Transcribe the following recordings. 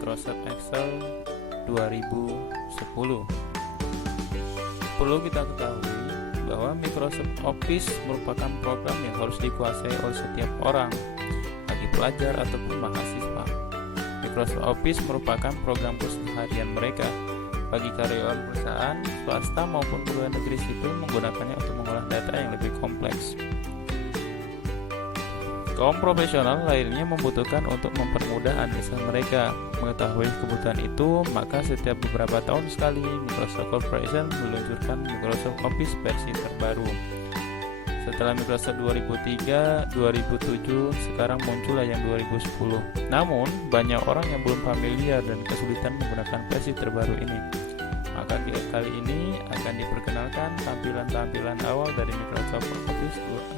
Microsoft Excel 2010. Perlu kita ketahui bahwa Microsoft Office merupakan program yang harus dikuasai oleh setiap orang, bagi pelajar ataupun mahasiswa. Microsoft Office merupakan program keseharian mereka. Bagi karyawan perusahaan, swasta maupun pegawai negeri sipil menggunakannya untuk mengolah data yang lebih kompleks. Kaum profesional lainnya membutuhkan untuk mempermudah analisa mereka. Mengetahui kebutuhan itu, maka setiap beberapa tahun sekali Microsoft Corporation meluncurkan Microsoft Office versi terbaru. Setelah Microsoft 2003, 2007, sekarang muncullah yang 2010. Namun, banyak orang yang belum familiar dan kesulitan menggunakan versi terbaru ini. Maka kali ini akan diperkenalkan tampilan-tampilan awal dari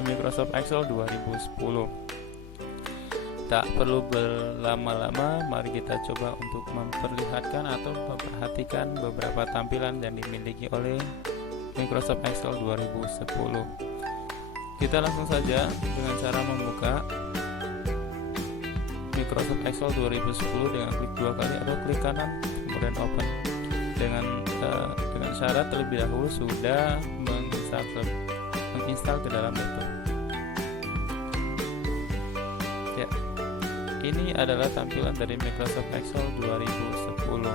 Microsoft Excel 2010. Tak perlu berlama-lama, mari kita coba untuk memperlihatkan atau memperhatikan beberapa tampilan yang dimiliki oleh Microsoft Excel 2010. Kita langsung saja dengan cara membuka Microsoft Excel 2010 dengan klik dua kali atau klik kanan kemudian open. Dengan syarat terlebih dahulu sudah menginstal ke dalam laptop. Ya, ini adalah tampilan dari Microsoft Excel 2010,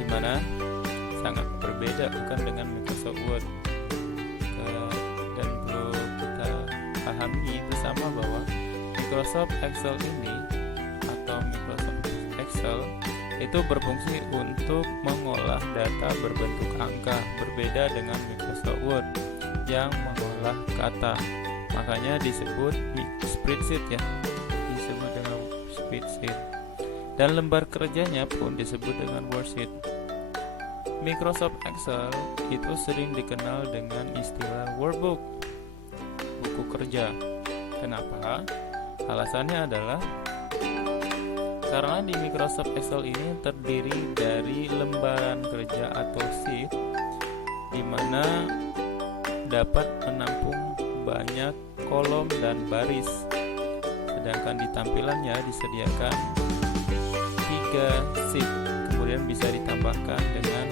dimana sangat berbeda bukan dengan Microsoft Word. Dan perlu kita pahami bersama bahwa Microsoft Excel ini atau Microsoft Excel itu berfungsi untuk mengolah data berbentuk angka, berbeda dengan Microsoft Word yang mengolah kata. Makanya disebut spreadsheet ya, disebut dengan spreadsheet. Dan lembar kerjanya pun disebut dengan worksheet. Microsoft Excel itu sering dikenal dengan istilah workbook, buku kerja. Kenapa? Alasannya adalah karena di Microsoft Excel ini terdiri dari lembaran kerja atau sheet, di mana dapat menampung banyak kolom dan baris. Sedangkan di tampilannya disediakan 3 sheet, kemudian bisa ditambahkan dengan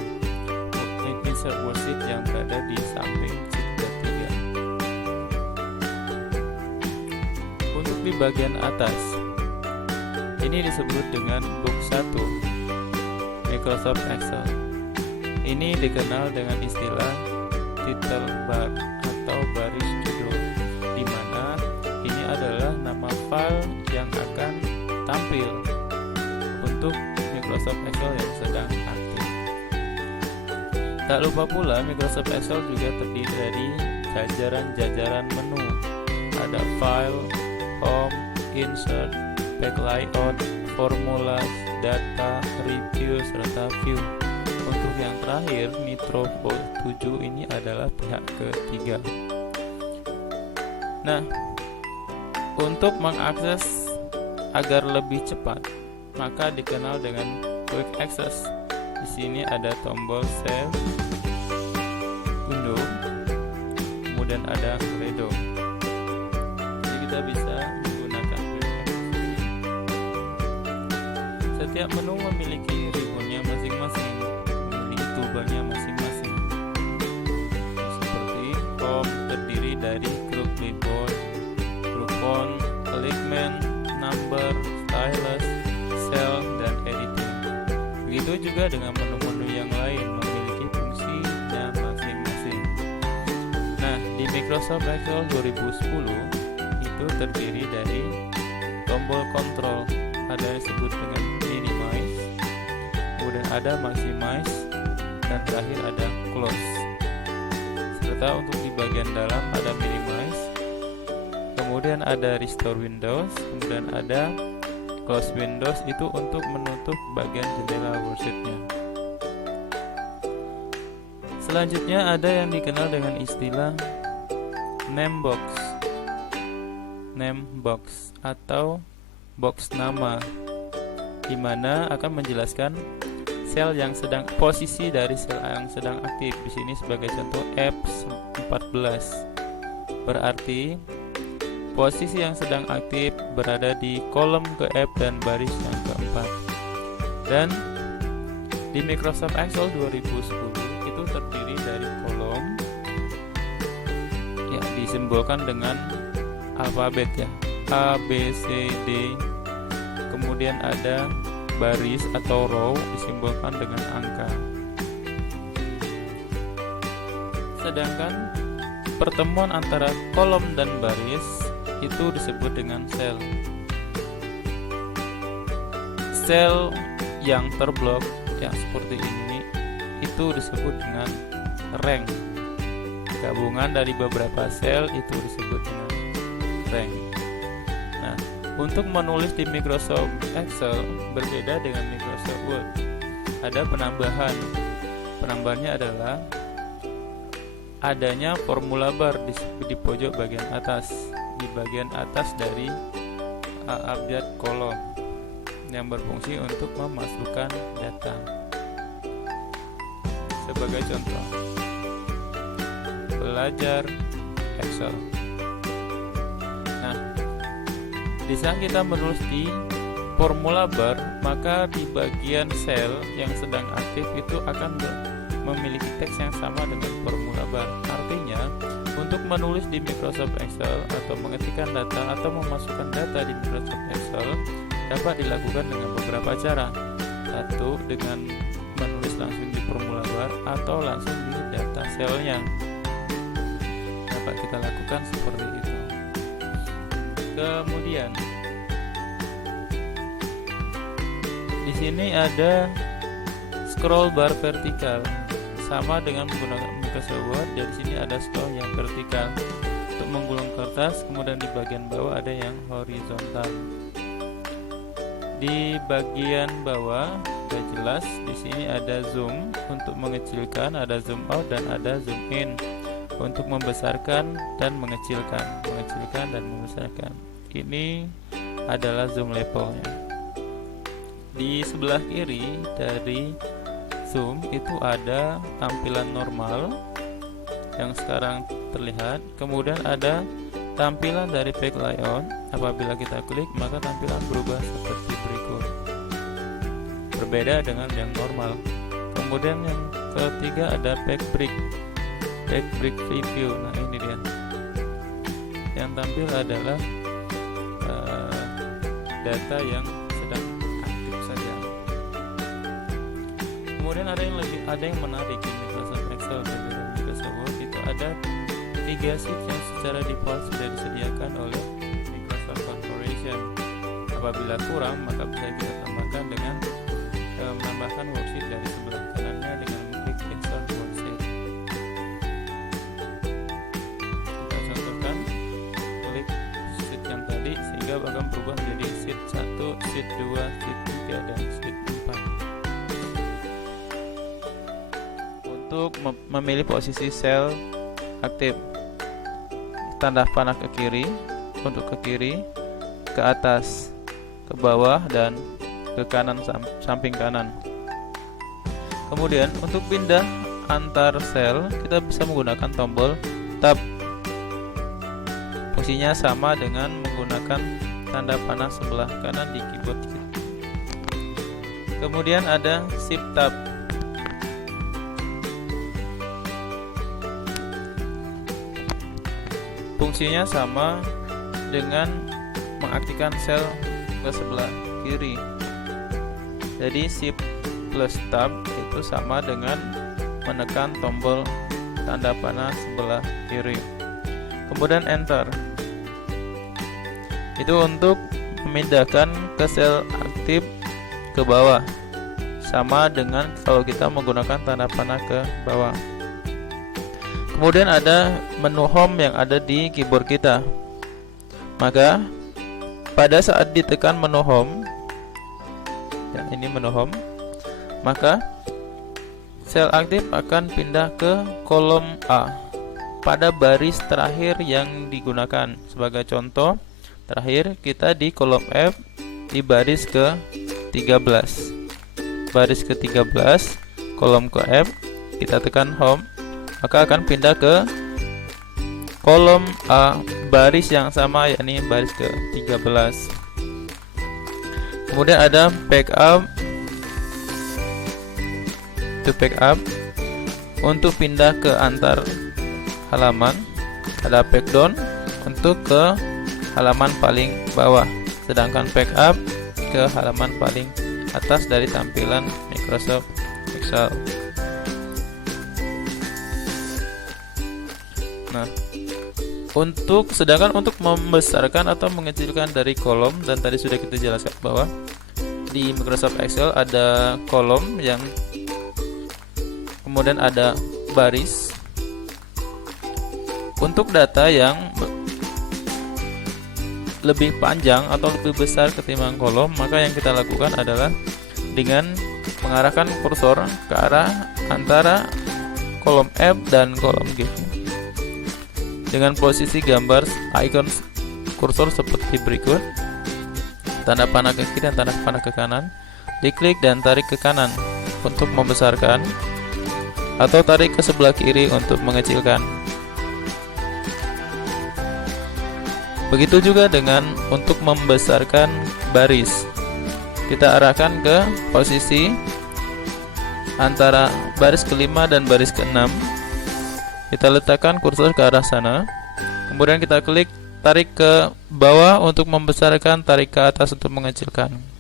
insert worksheet yang berada di samping sheet ketiga. Untuk di bagian atas, ini disebut dengan book 1 Microsoft Excel. Ini dikenal dengan istilah title bar atau baris judul, di mana ini adalah nama file yang akan tampil untuk Microsoft Excel yang sedang aktif. Tak lupa pula Microsoft Excel juga terdiri dari jajaran-jajaran menu. Ada file, home, insert, back layout, formulas, data, review, serta view. Untuk yang terakhir, Nitro 7 ini adalah pihak ketiga. Nah, untuk mengakses agar lebih cepat, maka dikenal dengan quick access. Di sini ada tombol save, undo, kemudian ada redo. Jadi kita bisa menggunakan quick access ini. Setiap menu memiliki ribbonnya masing-masing, memiliki toolbarnya masing-masing. Seperti home terdiri dari group clipboard, group font, alignment, number, stylus, cell, dan editing. Begitu juga dengan menu-menu yang lain memiliki fungsinya masing-masing. Nah, di Microsoft Excel 2010 itu terdiri dari tombol kontrol, ada yang disebut dengan minimize, kemudian ada maximize, dan terakhir ada close. Serta untuk di bagian dalam ada minimize, kemudian ada restore windows, kemudian ada close windows itu untuk menutup bagian jendela worksheet-nya. Selanjutnya ada yang dikenal dengan istilah name box atau box nama, di mana akan menjelaskan sel yang sedang posisi dari sel yang sedang aktif. Di sini sebagai contoh F14 berarti Posisi yang sedang aktif berada di kolom ke F dan baris yang keempat. Dan di Microsoft Excel 2010 itu terdiri dari kolom yang disimbolkan dengan alfabet ya, A, B, C, D. Kemudian ada baris atau row disimbolkan dengan angka. Sedangkan pertemuan antara kolom dan baris itu disebut dengan sel. Sel yang terblok yang seperti ini itu disebut dengan rank. Gabungan dari beberapa sel itu disebut dengan rank. Nah, untuk menulis di Microsoft Excel berbeda dengan Microsoft Word. Ada penambahan. Penambahannya adalah adanya formula bar di pojok bagian atas, di bagian atas dari abjad kolom yang berfungsi untuk memasukkan data. Sebagai contoh, belajar Excel. Nah, di saat kita menulis di formula bar, maka di bagian sel yang sedang aktif itu akan memiliki teks yang sama dengan formula bar. Artinya, untuk menulis di Microsoft Excel atau mengetikkan data atau memasukkan data di Microsoft Excel dapat dilakukan dengan beberapa cara. Satu, dengan menulis langsung di formula bar atau langsung di data selnya. Dapat kita lakukan seperti itu. Kemudian di sini ada scroll bar vertikal, sama dengan menggunakan Microsoft Word. Di sini ada scroll yang vertikal untuk menggulung kertas, kemudian di bagian bawah ada yang horizontal. Di bagian bawah sudah jelas, di sini ada zoom untuk mengecilkan, ada zoom out dan ada zoom in untuk membesarkan dan mengecilkan, dan membesarkan. Ini adalah zoom levelnya. Di sebelah kiri dari zoom itu ada tampilan normal yang sekarang terlihat, kemudian ada tampilan dari back layout. Apabila kita klik maka tampilan berubah seperti berikut, berbeda dengan yang normal. Kemudian yang ketiga ada back break preview. Nah, ini dia yang tampil adalah data yang sedang aktif saja. Kemudian ada yang menarik di Microsoft Excel dan Microsoft Word, itu ada 3 sheet yang secara default sudah disediakan oleh Microsoft Corporation. Apabila kurang maka bisa kita tambahkan dengan menambahkan worksheet dari sebelah kanannya dengan mengklik insert worksheet. Kita contohkan, klik sheet yang tadi sehingga akan berubah menjadi sheet 1, sheet 2, sheet 3 dan sheet 4. Untuk memilih posisi sel aktif, tanda panah ke kiri, untuk ke kiri, ke atas, ke bawah dan ke kanan, samping kanan. Kemudian untuk pindah antar sel kita bisa menggunakan tombol tab. Fungsinya sama dengan menggunakan tanda panah sebelah kanan di keyboard. Kemudian ada shift tab. Fungsinya sama dengan mengaktifkan sel ke sebelah kiri. Jadi shift plus tab itu sama dengan menekan tombol tanda panah sebelah kiri. Kemudian enter. Itu untuk memindahkan ke sel aktif ke bawah. Sama dengan kalau kita menggunakan tanda panah ke bawah. Kemudian ada menu home yang ada di keyboard kita. Maka pada saat ditekan menu home, ya, ini menu home, maka sel aktif akan pindah ke kolom A pada baris terakhir yang digunakan. Sebagai contoh, terakhir kita di kolom F di baris ke-13. Baris ke-13, kolom ke F, kita tekan home, maka akan pindah ke kolom baris yang sama, yakni baris ke-13. Kemudian ada backup, untuk pindah ke antar halaman. Ada backdown untuk ke halaman paling bawah, sedangkan backup ke halaman paling atas dari tampilan Microsoft Excel. Nah, sedangkan untuk membesarkan atau mengecilkan dari kolom, dan tadi sudah kita jelaskan bahwa di Microsoft Excel ada kolom yang kemudian ada baris. Untuk data yang lebih panjang atau lebih besar ketimbang kolom, maka yang kita lakukan adalah dengan mengarahkan kursor ke arah antara kolom F dan kolom G dengan posisi gambar icon kursor seperti berikut: tanda panah ke kiri dan tanda panah ke kanan. Diklik dan tarik ke kanan untuk membesarkan, atau tarik ke sebelah kiri untuk mengecilkan. Begitu juga dengan untuk membesarkan baris. Kita arahkan ke posisi antara baris ke-5 dan baris ke-6. Kita letakkan kursor ke arah sana. Kemudian kita klik tarik ke bawah untuk membesarkan, tarik ke atas untuk mengecilkan.